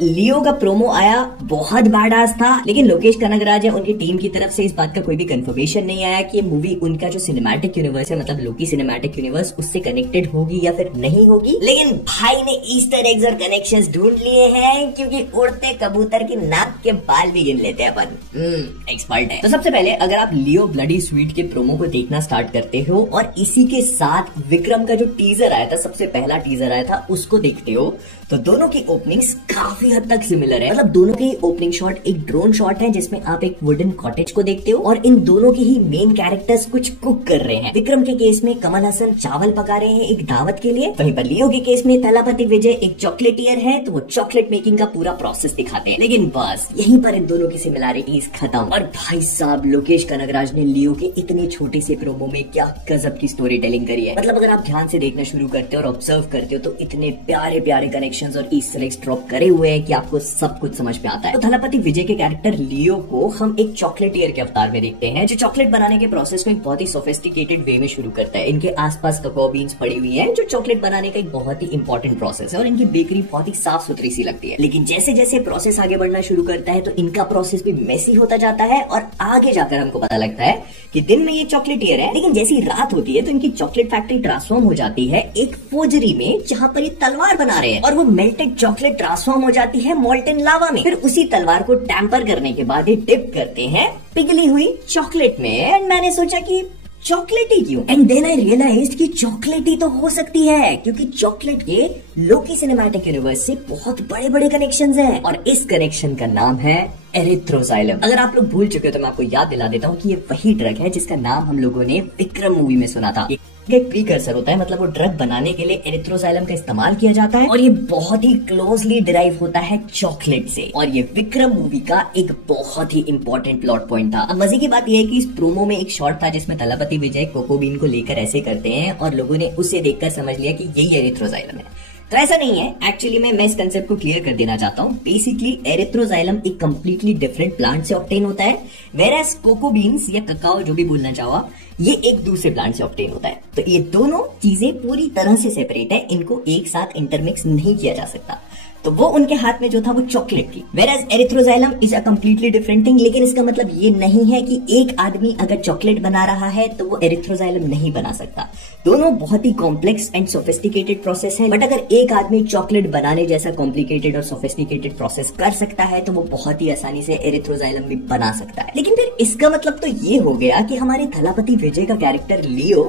लियो का प्रोमो आया, बहुत बैडास था, लेकिन लोकेश कनगराज है उनकी टीम की तरफ से इस बात का कोई भी कंफर्मेशन नहीं आया कि ये मूवी उनका जो सिनेमैटिक यूनिवर्स है, मतलब लोकी सिनेमैटिक यूनिवर्स, उससे कनेक्टेड होगी या फिर नहीं होगी। लेकिन भाई ने ईस्टर एग्स और कनेक्शंस ढूंढ लिए हैं, क्योंकि उड़ते कबूतर की नाक के बाल भी गिन लेते हैं अपन। एक्सपर्ट है। तो सबसे पहले अगर आप लियो ब्लडी स्वीट के प्रोमो को देखना स्टार्ट करते हो और इसी के साथ विक्रम का जो टीजर आया था, सबसे पहला टीजर आया था, उसको देखते हो, तो दोनों की ओपनिंग्स काफी हद तक सिमिलर है। मतलब दोनों के ओपनिंग शॉट एक ड्रोन शॉट है जिसमें आप एक वुडन कॉटेज को देखते हो और इन दोनों के ही मेन कैरेक्टर्स कुछ कुक कर रहे हैं। विक्रम के केस में कमल हसन चावल पका रहे हैं एक दावत के लिए, वहीं पर लियो के केस में थलापति विजय एक चॉकलेटियर है, तो वो चॉकलेट मेकिंग का पूरा प्रोसेस दिखाते हैं। लेकिन बस यहीं पर इन दोनों की सिमिलैरिटीज खत्म। और भाई साहब लोकेश कनगराज ने लियो के इतने छोटे से प्रोमो में क्या गजब की स्टोरी टेलिंग करी है। मतलब अगर आप ध्यान से देखना शुरू करते हो और ऑब्जर्व करते हो तो इतने प्यारे प्यारे कनेक्शंस और ईस्टर एग्स ड्रॉप करे हुए हैं कि आपको सब कुछ समझ में आता है। तो थलापति विजय के कैरेक्टर लियो को हम एक चॉकलेटियर के अवतार में देखते हैं, जो चॉकलेट बनाने के प्रोसेस को एक बहुत ही सोफिस्टिकेटेड वे में शुरू करता है। इनके आसपास ककाओ बीन्स पड़ी हुई हैं, जो चॉकलेट बनाने का एक बहुत ही इंपॉर्टेंट प्रोसेस है और इनकी बेकरी बहुत ही साफ सुथरी सी लगती है। लेकिन जैसे जैसे प्रोसेस आगे बढ़ना शुरू करता है तो इनका प्रोसेस भी मेसी होता जाता है और आगे जाकर हमको पता लगता है कि दिन में ये चॉकलेटियर है, लेकिन जैसी रात होती है तो इनकी चॉकलेट फैक्ट्री ट्रांसफॉर्म हो जाती है एक फोजरी में, जहाँ पर ये तलवार बना रहे हैं और वो मेल्टेड चॉकलेट ट्रांसफॉर्म हो जाती है मोल्टन लावा में। फिर उसी तलवार को टैंपर करने के बाद ये डिप करते हैं पिघली हुई चॉकलेट में। एंड मैंने सोचा कि चॉकलेट ही क्यों, एंड देन आई रियलाइज्ड कि चॉकलेट ही तो हो सकती है, क्योंकि चॉकलेट के लोकी सिनेमैटिक यूनिवर्स से बहुत बड़े बड़े कनेक्शंस हैं और इस कनेक्शन का नाम है एरिथ्रोजाइलम। अगर आप लोग भूल चुके हो तो मैं आपको याद दिला देता हूँ कि ये वही ड्रग है जिसका नाम हम लोगों ने विक्रम मूवी में सुना था। एक प्रीकर्सर होता है, मतलब वो ड्रग बनाने के लिए एरिथ्रोजाइलम का इस्तेमाल किया जाता है और ये बहुत ही क्लोजली डिराइव होता है चॉकलेट से, और ये विक्रम मूवी का एक बहुत ही इंपॉर्टेंट प्लॉट पॉइंट था। अब मजे की बात यह है कि इस प्रोमो में एक शॉट था जिसमें थलापति विजय कोकोबीन को लेकर ऐसे करते हैं और लोगों ने उसे देखकर समझ लिया कि यही एरिथ्रोजाइलम है। तो ऐसा नहीं है, एक्चुअली मैं इस कंसेप्ट को क्लियर कर देना चाहता हूँ। बेसिकली एरिथ्रोजाइलम एक कंप्लीटली डिफरेंट प्लांट से ऑब्टेन होता है, वेरास कोको बीन्स या ककाओ जो भी बोलना चाहो ये एक दूसरे प्लांट से ऑब्टेन होता है। तो ये दोनों चीजें पूरी तरह से सेपरेट है, इनको एक साथ इंटरमिक्स नहीं किया जा सकता। तो वो उनके हाथ में जो था वो चॉकलेट थी, whereas erythroxylum is a completely different thing. लेकिन इसका मतलब ये नहीं है कि एक आदमी अगर चॉकलेट बना रहा है तो वो एरिथ्रोजाइलम नहीं बना सकता। दोनों बहुत ही कॉम्प्लेक्स एंड सोफिस्टिकेटेड प्रोसेस है, बट अगर एक आदमी चॉकलेट बनाने जैसा कॉम्प्लिकेटेड और सोफिस्टिकेटेड प्रोसेस कर सकता है तो वो बहुत ही आसानी से एरिथ्रोजाइलम भी बना सकता है। लेकिन फिर इसका मतलब तो ये हो गया कि हमारे थलापति विजय का कैरेक्टर लियो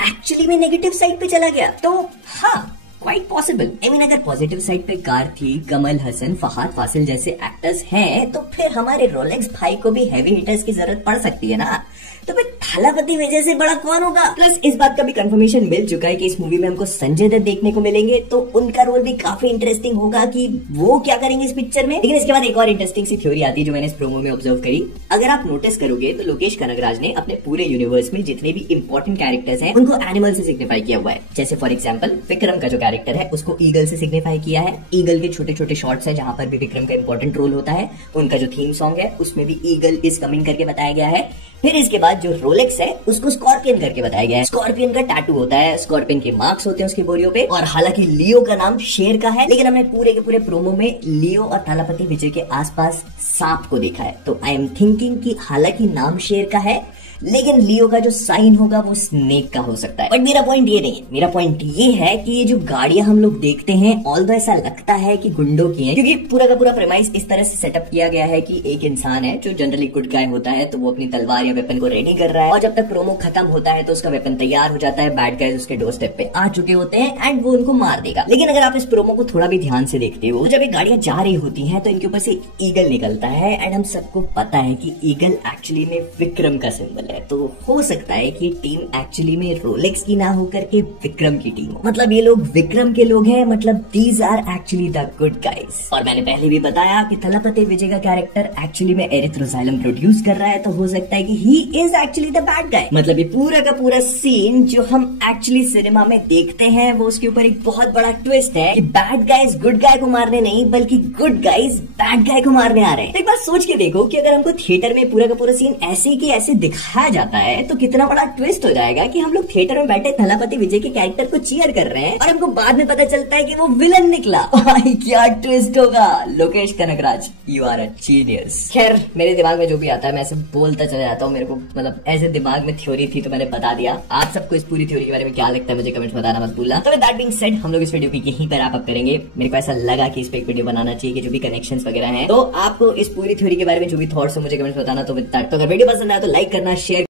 एक्चुअली में नेगेटिव साइड पे चला गया। तो हाँ, क्वाइट पॉसिबल। आई मीन अगर पॉजिटिव साइड पे कार्थी, कमल हसन, फहाद फासिल जैसे एक्टर्स हैं तो फिर हमारे रोलेक्स भाई को भी हैवी हिटर्स की जरूरत पड़ सकती है ना। तो फिर थलापति विजय से बड़ा कौन होगा। प्लस इस बात का भी कंफर्मेशन मिल चुका है कि इस मूवी में हमको संजय दत्त देखने को मिलेंगे, तो उनका रोल भी काफी इंटरेस्टिंग होगा कि वो क्या करेंगे इस पिक्चर में। लेकिन इसके बाद एक और इंटरेस्टिंग सी थ्योरी आती है जो मैंने इस प्रोमो में ऑब्जर्व करी। अगर आप नोटिस करोगे तो लोकेश कनगराज ने अपने पूरे यूनिवर्स में जितने भी इंपॉर्टेंट कैरेक्टर्स हैं उनको एनिमल से सिग्निफाई किया हुआ है। जैसे फॉर एग्जाम्पल विक्रम का जो कैरेक्टर है उसको ईगल से सिग्निफाई किया है। ईगल के छोटे छोटे शॉट्स हैं जहां पर भी विक्रम का इंपॉर्टेंट रोल होता है। उनका जो थीम सॉन्ग है उसमें भी ईगल इज कमिंग करके बताया गया है। फिर इसके बाद जो रोलेक्स है उसको स्कॉर्पियन करके बताया गया है। स्कॉर्पियन का टैटू होता है, स्कॉर्पियन के मार्क्स होते हैं उसकी बोरियों पे, और हालांकि लियो का नाम शेर का है, लेकिन हमने पूरे के पूरे प्रोमो में लियो और थलापति विजय के आसपास सांप को देखा है। तो आई एम थिंकिंग कि हालांकि नाम शेर का है लेकिन लियो का जो साइन होगा वो स्नेक का हो सकता है। बट मेरा पॉइंट ये नहीं है, मेरा पॉइंट ये है कि ये जो गाड़ियां हम लोग देखते हैं ऑल्दो ऐसा लगता है कि गुंडों की हैं, क्योंकि पूरा का पूरा प्रेमाइस इस तरह से सेटअप किया गया है कि एक इंसान है जो जनरली गुड गाय होता है, तो वो अपनी तलवार या वेपन को रेडी कर रहा है और जब तक प्रोमो खत्म होता है तो उसका वेपन तैयार हो जाता है, बैड गाइज उसके डोर स्टेप पे आ चुके होते हैं एंड वो उनको मार देगा। लेकिन अगर आप इस प्रोमो को थोड़ा भी ध्यान से देखते हो, जब ये गाड़ियां जा रही होती हैं तो इनके ऊपर से ईगल निकलता है एंड हम सबको पता है कि ईगल एक्चुअली में विक्रम का सिंबल है। तो हो सकता है कि टीम एक्चुअली में रोलेक्स की ना होकर के विक्रम की टीम हो, मतलब ये लोग विक्रम के लोग हैं, मतलब these are actually the good guys. और मैंने पहले भी बताया कि थलापति विजय का कैरेक्टर एक्चुअली में एरिथ्रोजाइलम प्रोड्यूस कर रहा है, तो हो सकता है कि he is actually the bad guy. मतलब ये पूरा का पूरा सीन जो हम एक्चुअली सिनेमा में देखते हैं वो उसके ऊपर एक बहुत बड़ा ट्विस्ट है कि बैड गाइज गुड गाय को मारने नहीं बल्कि गुड गाइज बैड गाय को मारने आ रहे हैं। तो एक बार सोच के देखो कि अगर हमको थिएटर में पूरा का पूरा सीन ऐसे की ऐसे दिखाया दिखाया जाता है तो कितना बड़ा ट्विस्ट हो जाएगा कि हम लोग थिएटर में बैठे थलापति विजय के कैरेक्टर को चीयर कर रहे हैं और हमको बाद में पता चलता है कि वो विलन निकला। भाई क्या ट्विस्ट होगा। Lokesh Kanagaraj, you are a genius. खैर मेरे दिमाग में जो भी आता है मैं ऐसे बोलता चला जाता हूँ। मेरे को मतलब ऐसे दिमाग में थ्योरी थी तो मैंने बता दिया। आप सबको इस पूरी थ्योरी के बारे में क्या लगता है मुझे कमेंट बताना मत भूलना। तो विद दैट बीइंग सेड हम लोग इस वीडियो की यहीं पर रैप अप करेंगे। मेरे को ऐसा लगा कि इस पे एक वीडियो बनाना चाहिए कि जो भी कनेक्शंस वगैरह हैं। तो आपको इस पूरी थ्योरी के बारे में जो भी थॉट्स हो मुझे कमेंट बताना। तो विद दैट, तो अगर वीडियो पसंद आया तो लाइक करना, शेयर